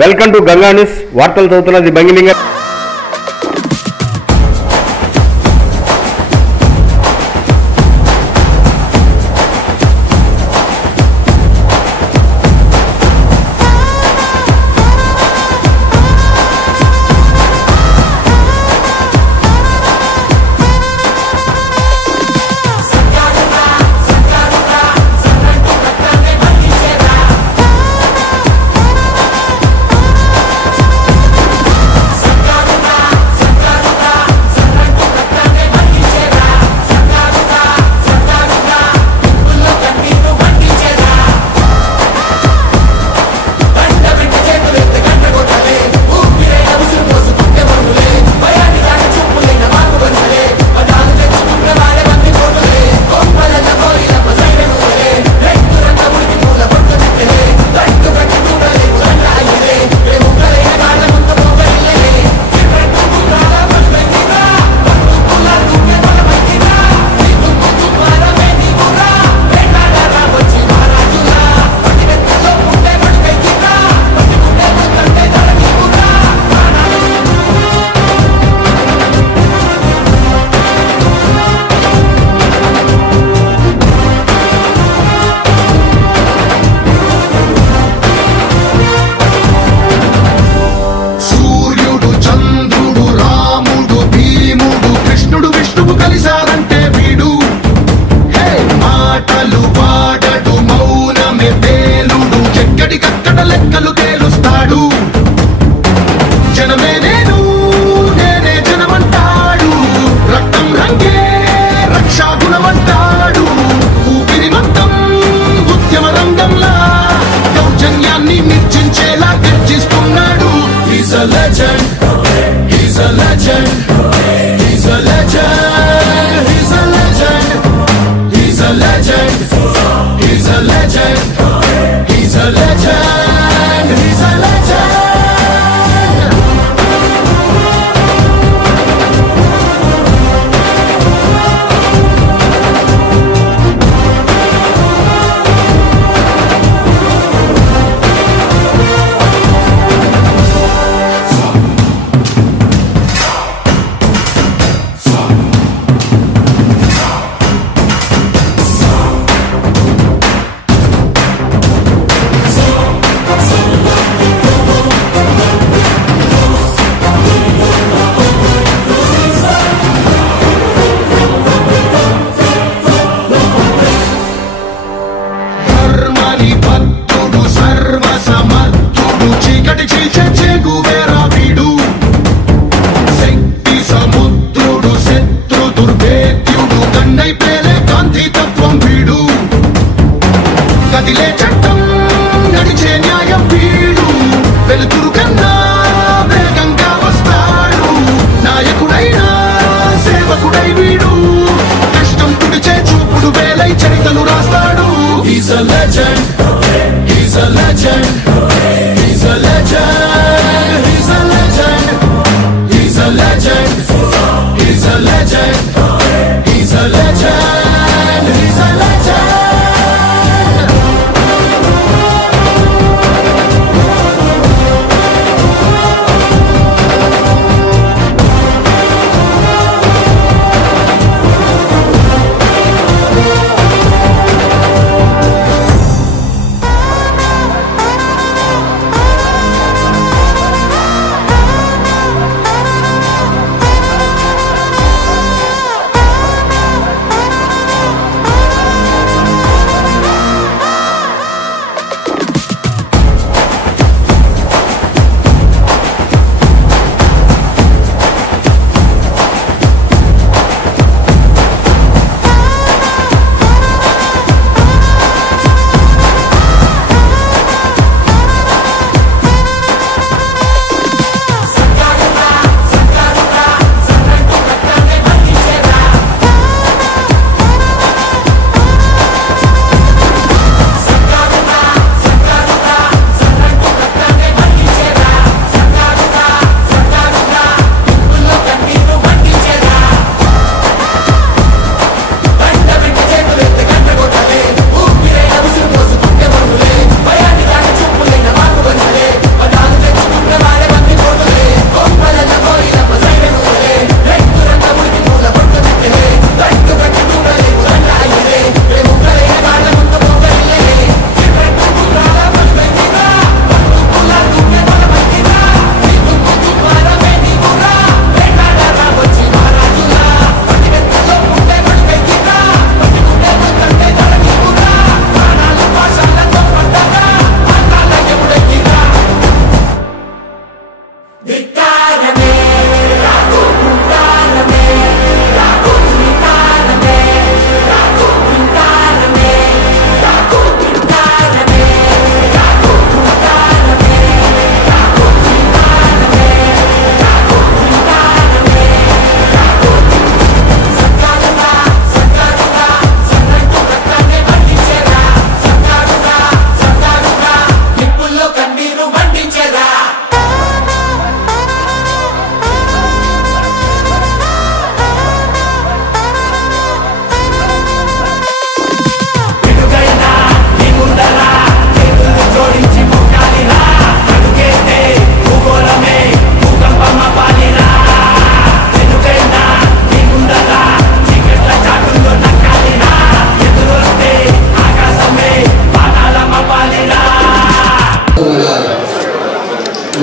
Welcome to Ganga news. వార్తలు చదువుతున్నది బంగిలింగ.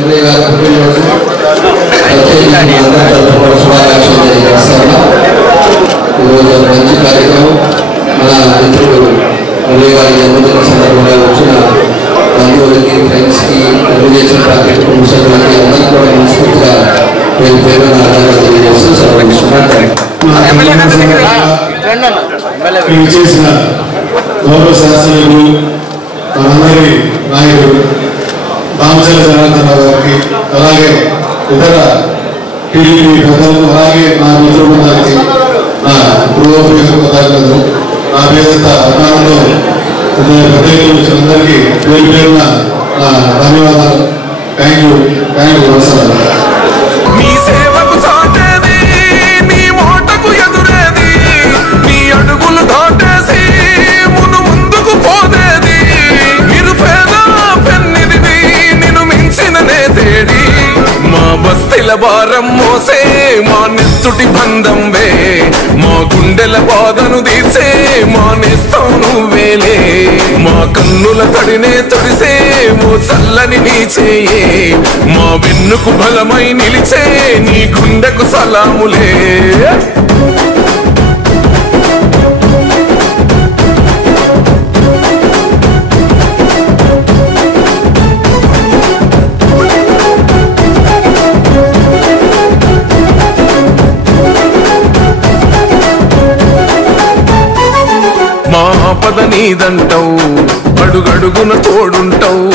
చంద్రయ్య గారి పుట్టినరోజు శుభాకాంక్షలు తెలియజేస్తాను. ఈరోజు మంచి కార్యక్రమం. మన మిత్రుడు చంద్రయ్య గారి జన్మదిన సందర్భంగా వచ్చిన బంధువులకి, ఫ్రెండ్స్కి, తెలుగుదేశం పార్టీ కుటుంబ సభ్యులకి అందరికీ కూడా మనస్ఫూర్తిగా పేరు పేరున ఆనందంగా తెలియజేస్తూ చేసిన గౌరవ శాస్త్రులు మనందరి నాయకుడు రామచంద్ర జనార్దనరావు గారికి, అలాగే ఇతర టీడీపీ పెద్దలకు, అలాగే నా మిత్ర బృందానికి నా పూర్వోపయోగపదాలు నా పేదంత అభిమానంలో అందరికీ పేరు పేరున నా ధన్యవాదాలు. థ్యాంక్ యూ నమస్కారం. నీ సేవకు సాటేది, నీ ఓటకు ఎదురేది, నీ అడుగులు దాటేసి ముందుకు పోదేది, నిరుపేద పెన్నిదివి నిన్ను మించిన నేతేడి, మా బస్తీల భారం మోసే మా నెత్తుటి బంధంవే, మా గుండెల బాధను తీర్చే మా నేస్తం నువ్వేలే, మా కన్నుల తడినే తొడిసే ఓ చల్లని నీ చేయే, మా వెన్నుకు బలమై నిలిచే నీ గుండెకు సలాములే. మా పద నీదంటావు, అడుగడుగున తోడుంటావు,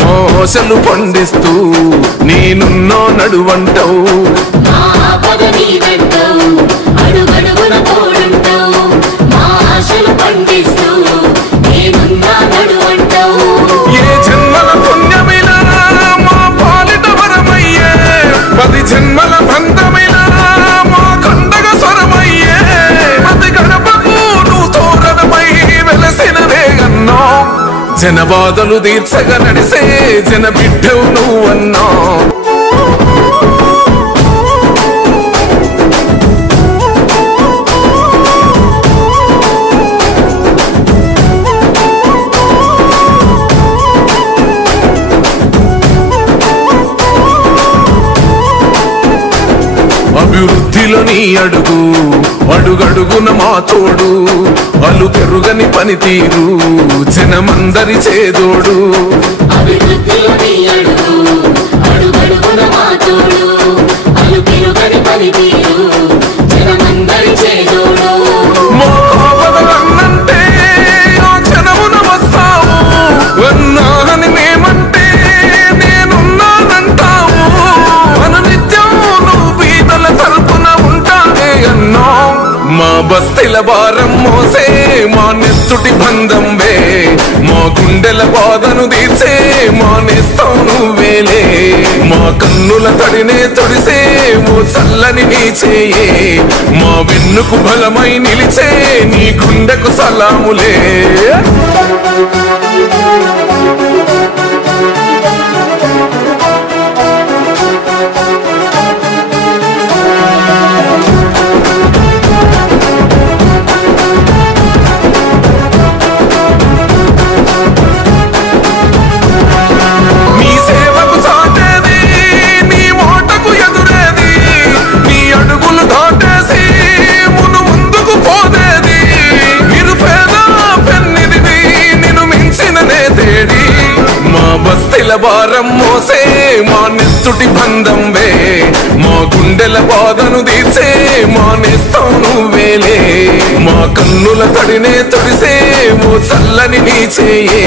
మోసలు పండిస్తూ నేనున్నో నడువంటావు. ఏ జన్మల పుణ్యమిలా మా పాలిట వరమయ్యే, 10 జన్మల బంధమిలా మా కండగ స్వరమయ్యే, ప్రతి గడపకు నువ్వు తోరణమై వెలసినదే అన్నా, జనబాధలు తీర్చగా నడిసే జన బిడ్డవు నువ్వన్నా. అభివృద్ధిలో నీ అడుగు, అడుగడుగున మా తోడు, అలు పెరుగని పనితీరు జనమందరి చేదోడు. మా కావదనంటే ఆ జనమున వస్తావు, అన్నాని మేమంటే నేనున్నానంటావు, మన నిత్యం నువ్వు బీదల తరపున ఉంటానే అన్నా, మా బస్తీల భారం మోసే మా నెత్తుటి బంధంవే, మా గుండెల బాధను తీర్చే మా నేస్తం నువ్వేలే, మా కన్నుల తడినే తొడిసే ఓ చల్లని నీ చేయే, మా వెన్నుకు బలమై నిలిచే నీ గుండెకు సలాములే. నీ సేవకు సాటేది, నీ ఓటకు ఎదురేది, నీ అడుగులు దాటేసి ముందుకు పోదేది, నిరుపేద పెన్నిదివి నిన్ను మించిన నేతేడి, మా బస్తీల భారం మోసే మా నెత్తుటి బంధంవే, మా గుండెల బాధను తీర్చే మా నేస్తం నువ్వేలే, మా కన్నుల తడినే తొడిసే ఓ చల్లని నీ చేయే,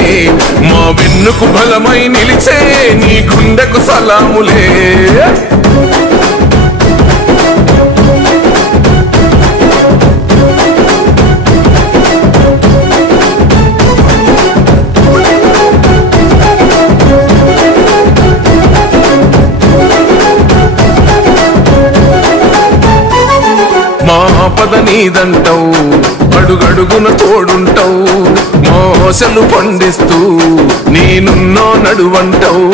మా వెన్నుకు బలమై నిలిచే నీ గుండెకు సలాములే. మా పద నీదంటావు, అడుగడుగున తోడుంటావు, మోసలు పండిస్తూ నేనున్నో నడువంటావు.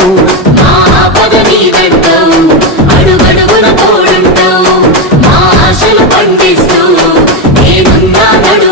పండిస్తూ నేనున్నా నడు